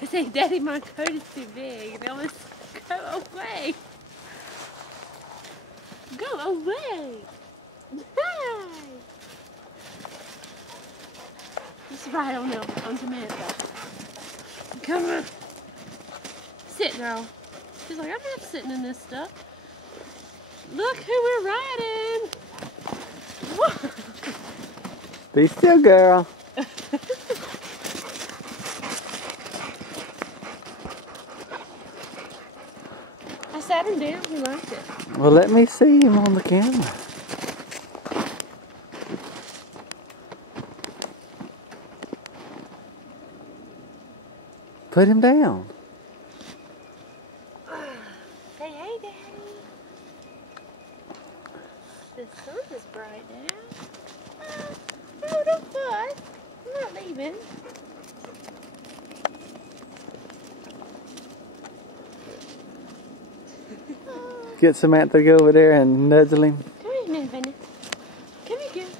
I say, Daddy, my coat is too big. And Elvis, go away. Go away. Hi. Just right on Samantha. Come on. Sit, girl. She's like, I'm not sitting in this stuff. Look who we're riding. Whoa. Be still, girl. I sat him down. He liked it. Well, let me see him on the camera. Put him down. Say, hey, Daddy. The sun is bright now. No, don't fuss. I'm not leaving. Get Samantha to go over there and nuzzle him. Come here, Miss Venice. Come here, girl.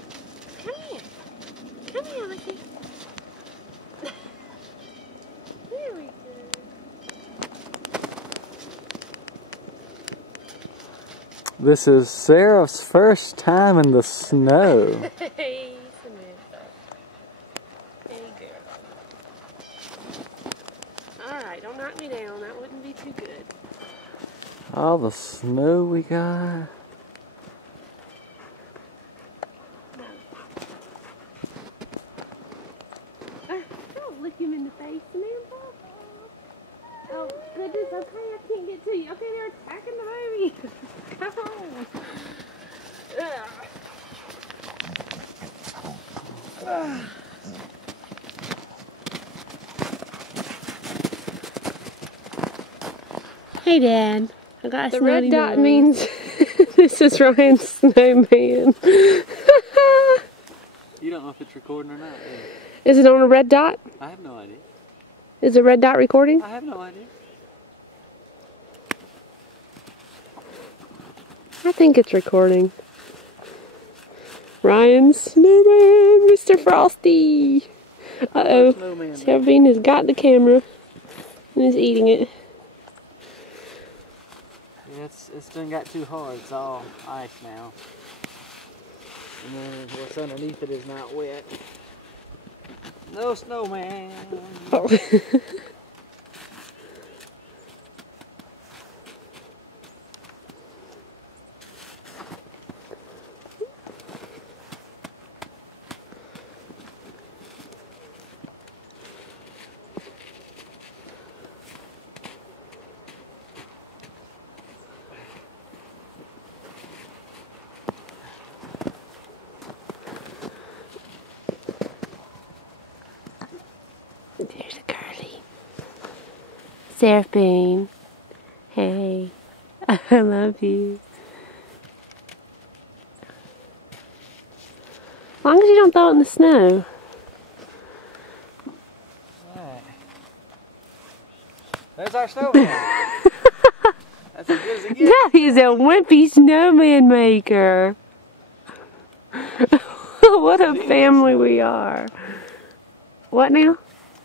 Come here. Come here, Lucy. There we go. This is Sarah's first time in the snow. Hey, Samantha. Hey, girl. Alright, don't knock me down. That wouldn't be too good. All the snow we got. Don't look him in the face, Samantha. Oh, goodness, okay, I can't get to you. Okay, they're attacking the baby. Come on. Hey, Dad. I got The red dot means this is Ryan's snowman. You don't know if it's recording or not, do you? Is it on a red dot? I have no idea. Is the red dot recording? I have no idea. I think it's recording. Ryan's snowman, Mr. Frosty. Uh-oh. Snowman. Selvine has got the camera and is eating it. Yeah, it's done got too hard. It's all ice now. And then what's underneath it is not wet. No snowman. Oh. There's a curly. Seraphine. Hey. I love you. As long as you don't throw it in the snow. Right. There's our snowman. That's as good as it gets. That is a wimpy snowman maker. What a family we are. What now?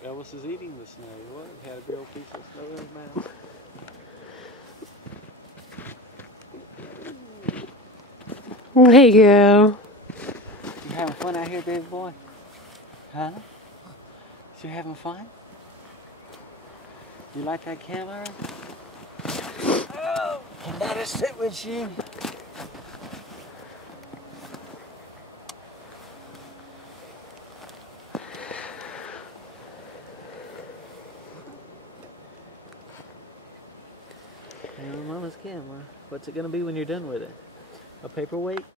Elvis is eating the snow. What? He had a big old piece of snow in his mouth. There you go. You having fun out here, baby boy? Huh? You having fun? You like that camera? Oh, can Daddy sit with you? Mama's camera. What's it gonna be when you're done with it? A paperweight?